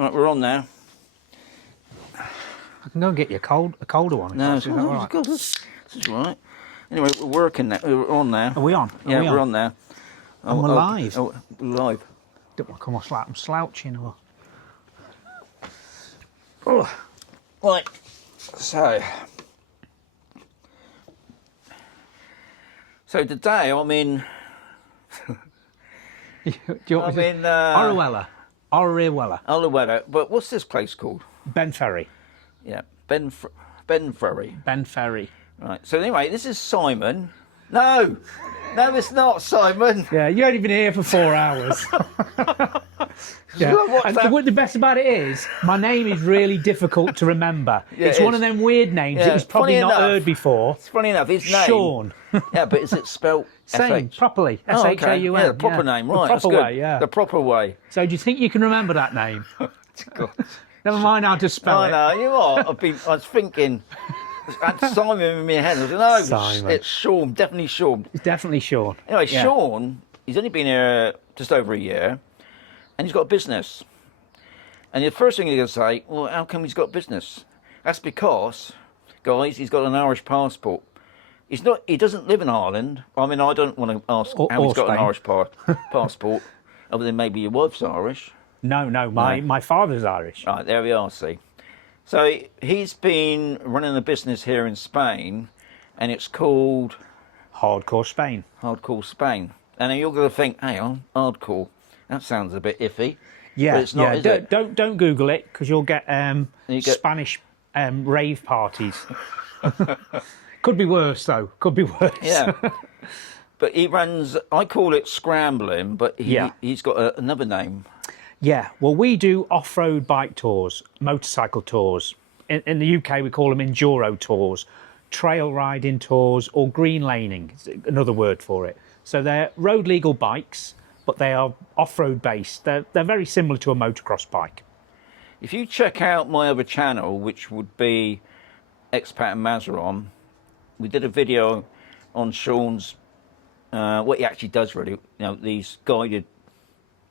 Right, we're on now. I can go and get you a colder one. No, Is that all right? this is all right. Anyway, we're working now. We're on now. Are we on? Yeah, we're on now. And we're live. Oh, live. Don't want to come off like I'm slouching or... Oh. Right. So today I'm in... Do you want me to... Orihuela. But what's this place called? Benferry. Yeah, Benferry. Benferry. Right, so anyway, this is Simon. No, it's not Simon. Yeah, you've only been here for 4 hours. Yeah. And the best about it is, my name is really difficult to remember. Yeah, it's one of them weird names that he's probably not heard before. It's funny enough, his name... Shaun. Yeah, but is it spelled Same, SH? properly. Oh, okay. S-H-A-U-N. Yeah, the proper name, right. The proper that's way, good. yeah. The proper way. So do you think you can remember that name? God. Never mind how to spell it. No, you know what? I was thinking... I had Simon in my head. I was like, no, Simon. It's Shaun, definitely Shaun. It's definitely Shaun. Anyway, Yeah. Shaun, he's only been here just over a year, and he's got a business. And the first thing you're going to say, well, how come he's got a business? That's because, guys, he's got an Irish passport. He doesn't live in Ireland. I mean, I don't want to ask how he's got Spain. an Irish passport, other than maybe your wife's Irish. No, my father's Irish. Right, there we are, see. So he's been running a business here in Spain, and it's called... Hardcore Spain. Hardcore Spain. And then you're going to think, hang on, hardcore. That sounds a bit iffy. Yeah, but it's not, is it? Don't Google it, because you'll get Spanish rave parties. Could be worse, though. Could be worse. Yeah. But he runs, I call it scrambling, but he's got another name. Yeah, well, we do off-road bike tours, motorcycle tours. In the UK, we call them enduro tours, trail riding tours, or green laning, is another word for it. So they're road legal bikes, but they are off-road based. They're very similar to a motocross bike. If you check out my other channel, which would be Expat and Mazaron, we did a video on Shaun's, what he actually does really, these guided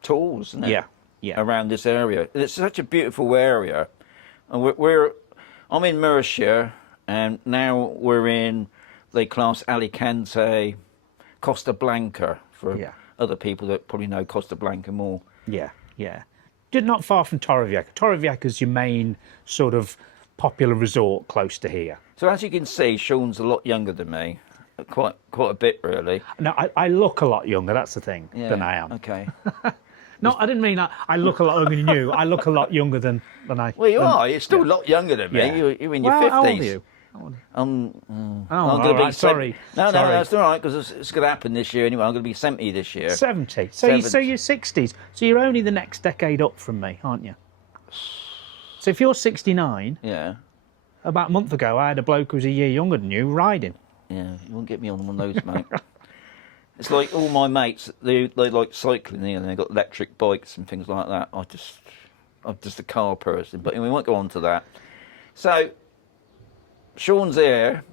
tours, isn't it? Yeah. Around this area. It's such a beautiful area. And I'm in Murcia, and now we're in, they class Alicante, Costa Blanca, for other people that probably know Costa Blanca more. Yeah. Not far from Torrevieja. Torrevieja's your main sort of popular resort close to here. So as you can see, Shaun's a lot younger than me. Quite a bit, really. No, I look a lot younger, that's the thing, than I am. Okay. No, I didn't mean that. I look a lot younger than you. I look a lot younger than I... Well, you are. You're still a lot younger than me. Yeah. You're in your 50s. How old are you? I'm going to be... Sorry. No, that's all right, because it's going to happen this year anyway. I'm going to be 70 this year. 70. So you're 60s. So you're only the next decade up from me, aren't you? So if you're 69... Yeah. About a month ago, I had a bloke who was a year younger than you riding. Yeah, you won't get me on one of those, mate. It's like all my mates, they like cycling, and they've got electric bikes and things like that. I'm just a car person, but we won't go on to that. So, Shaun's here,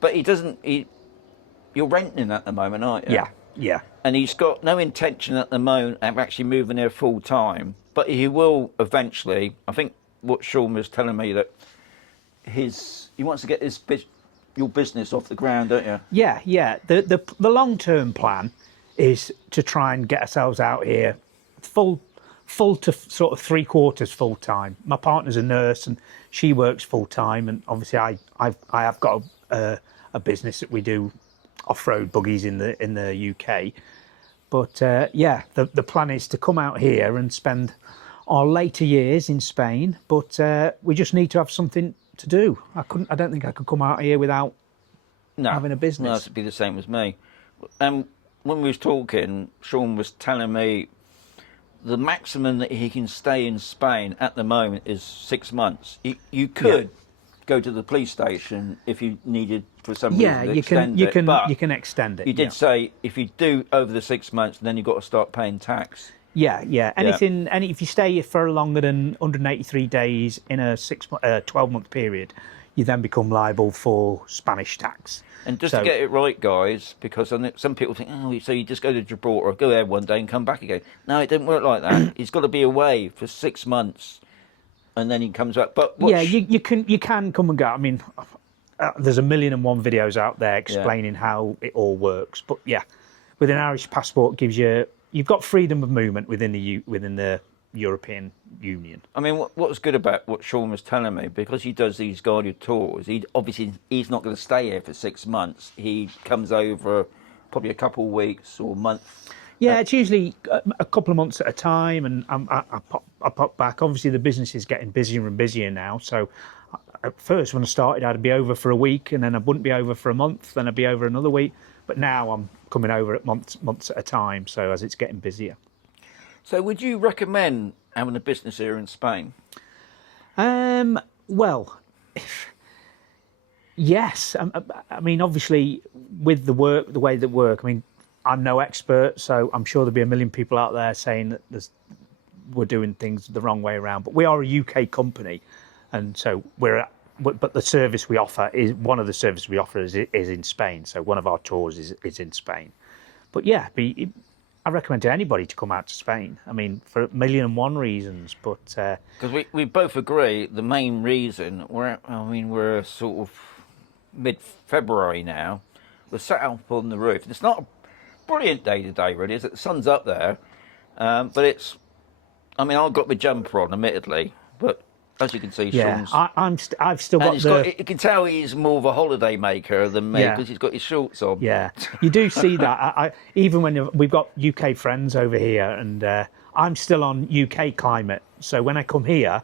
but you're renting at the moment, aren't you? Yeah. And he's got no intention at the moment of actually moving here full time, but he will eventually. I think what Shaun was telling me that he wants to get your business off the ground, don't you? Yeah. The long-term plan is to try and get ourselves out here full to sort of 3/4 full time. My partner's a nurse and she works full time, and obviously I have got a business that we do off-road buggies in the UK. But the plan is to come out here and spend our later years in Spain, but we just need to have something to do. I don't think I could come out here without having a business. No, that'd be the same as me. When we was talking, Shaun was telling me the maximum that he can stay in Spain at the moment is 6 months. You could go to the police station if you needed for some reason to extend it. You can extend it. You did say if you do over the 6 months, then you've got to start paying tax. Yeah. If you stay here for longer than 183 days in a 12-month period, you then become liable for Spanish tax. And just to get it right, guys, because some people think, so you just go to Gibraltar, go there one day and come back again. No, it didn't work like that. He's got to be away for 6 months and then he comes back. But yeah, you can come and go. I mean, there's 1,000,001 videos out there explaining how it all works. But yeah, with an Irish passport, you've got freedom of movement within the European Union. I mean, what was good about what Shaun was telling me, because he does these guided tours, he's not going to stay here for 6 months. He comes over probably a couple of weeks or a month. Yeah, it's usually a couple of months at a time, and I pop back. Obviously, the business is getting busier and busier now. So at first, when I started, I'd be over for a week, and then I wouldn't be over for a month, then I'd be over another week. But now I'm coming over at months at a time, so as it's getting busier. So would you recommend having a business here in Spain? Well, yes. I mean, obviously, with the way that work, I mean, I'm no expert, so I'm sure there'll be 1,000,000 people out there saying that we're doing things the wrong way around. But we are a UK company, and so but the service we offer is one of the services we offer is in Spain. So one of our tours is in Spain. But yeah, I recommend to anybody to come out to Spain. I mean, for 1,000,001 reasons, but because we both agree the main reason we're sort of mid-February now. We're sat up on the roof. It's not a brilliant day today, really, is it? The sun's up there, but it's. I mean, I've got my jumper on, admittedly, but as you can see, yeah, Shaun's. I've still got you can tell he's more of a holiday maker than me because he's got his shorts on. Yeah, you do see that. Even when we've got UK friends over here, and I'm still on UK climate. So when I come here,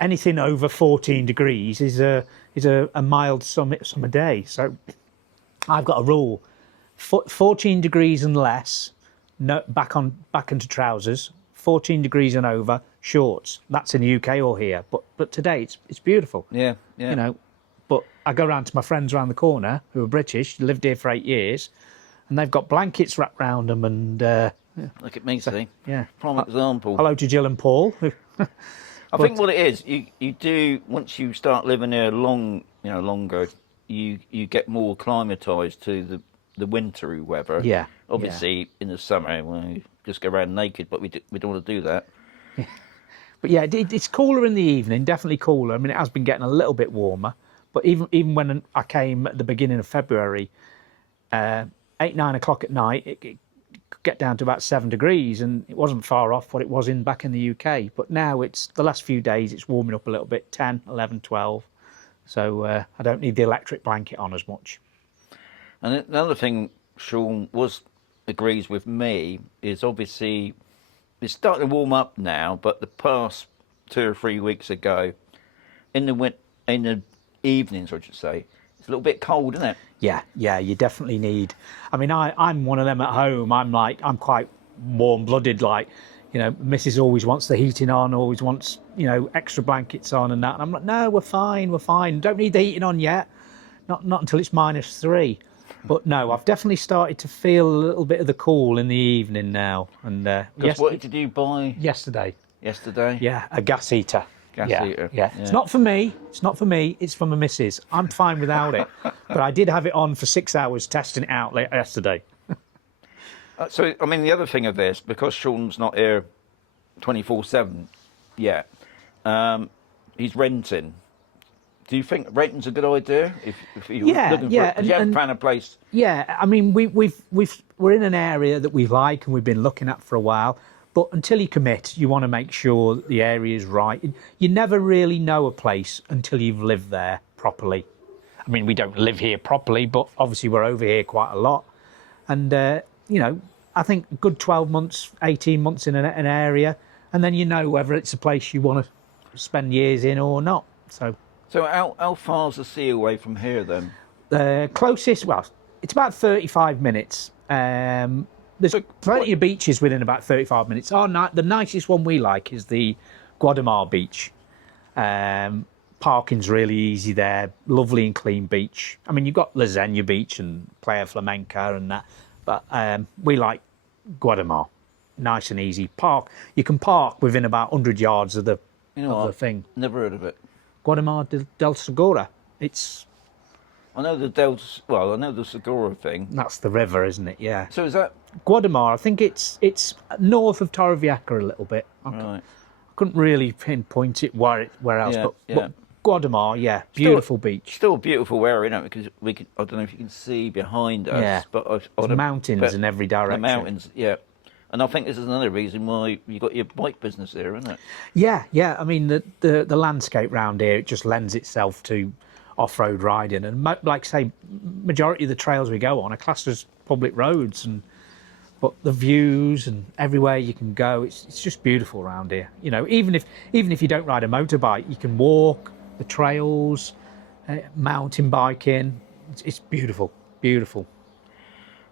anything over 14 degrees is a mild summer day. So I've got a rule: 14 degrees and less, no, back into trousers. 14 degrees and over, shorts. That's in the UK or here, but today it's beautiful. Yeah. You know, but I go round to my friends around the corner who are British, lived here for 8 years, and they've got blankets wrapped round them. And look at me, see. Yeah, prime example. Hello to Jill and Paul. I think what it is, you do once you start living here longer, you get more acclimatised to the wintry weather. Yeah. Obviously, in the summer, we just go around naked, but we don't want to do that. But yeah, it's cooler in the evening, definitely cooler. I mean, it has been getting a little bit warmer, but even when I came at the beginning of February, 8, 9 o'clock at night, it could get down to about 7 degrees, and it wasn't far off what it was back in the UK. But now the last few days, it's warming up a little bit, 10, 11, 12. So I don't need the electric blanket on as much. And another thing Shaun agrees with me is obviously it's starting to warm up now, but the past 2 or 3 weeks ago, in the evenings, I should say, it's a little bit cold, isn't it? Yeah, you definitely need. I mean, I'm one of them at home. I'm quite warm-blooded. Like, you know, Mrs. always wants the heating on, always wants, you know, extra blankets on and that. And I'm like, no, we're fine. Don't need the heating on yet. Not until it's -3. But no, I've definitely started to feel a little bit of the cool in the evening now. And what did you buy yesterday? Yesterday? Yeah, a gas heater. Heater. Yeah. It's not for me. It's for my missus. I'm fine without it. But I did have it on for 6 hours testing it out yesterday. So, I mean, the other thing of this, because Shaun's not here 24/7 yet, he's renting. Do you think renting's a good idea? If you're looking for, you haven't found a place. Yeah, I mean, we're in an area that we like and we've been looking at for a while. But until you commit, you want to make sure that the area is right. You never really know a place until you've lived there properly. I mean, we don't live here properly, but obviously we're over here quite a lot. And, you know, I think a good 12 months, 18 months in an area, and then you know whether it's a place you want to spend years in or not. So how far's the sea away from here then? Closest, well, it's about 35 minutes. There's plenty of beaches within about 35 minutes. The nicest one we like is the Guadamar beach. Parking's really easy there, lovely and clean beach. I mean, you've got La Zenia beach and Playa Flamenca and that, but we like Guadamar. Nice and easy. You can park within about 100 yards of the thing. Never heard of it. Guadamar del Segura. I know the Segura thing. That's the river, isn't it? Yeah. So is that Guadamar? I think it's north of Torrevieja a little bit. Right. I couldn't really pinpoint it where else, Yeah, but Guadamar, yeah, beautiful beach. Still a beautiful area, you know, because I don't know if you can see behind us, Yeah, but there's mountains in every direction. The mountains, yeah. And I think this is another reason why you got your bike business there, isn't it? Yeah. I mean, the landscape round here, it just lends itself to off-road riding, and like I say, majority of the trails we go on are classed as public roads, but the views and everywhere you can go, it's just beautiful around here. You know, even if you don't ride a motorbike, you can walk the trails, mountain biking. It's beautiful, beautiful.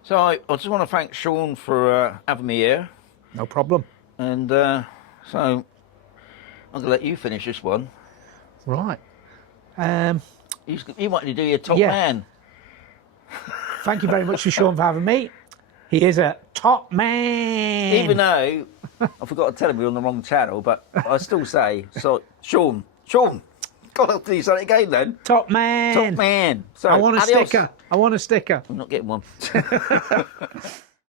So I just want to thank Shaun for having me here. No problem. And so I'm going to let you finish this one. Right. You wanted to do your top Yeah. man. Thank you very much to Shaun for having me. He is a top man. Even though I forgot to tell him we're on the wrong channel, but I still say, so Shaun, God, I'll do something again then. Top man. Top man. So, I want a adios. sticker. I want a sticker. I'm not getting one.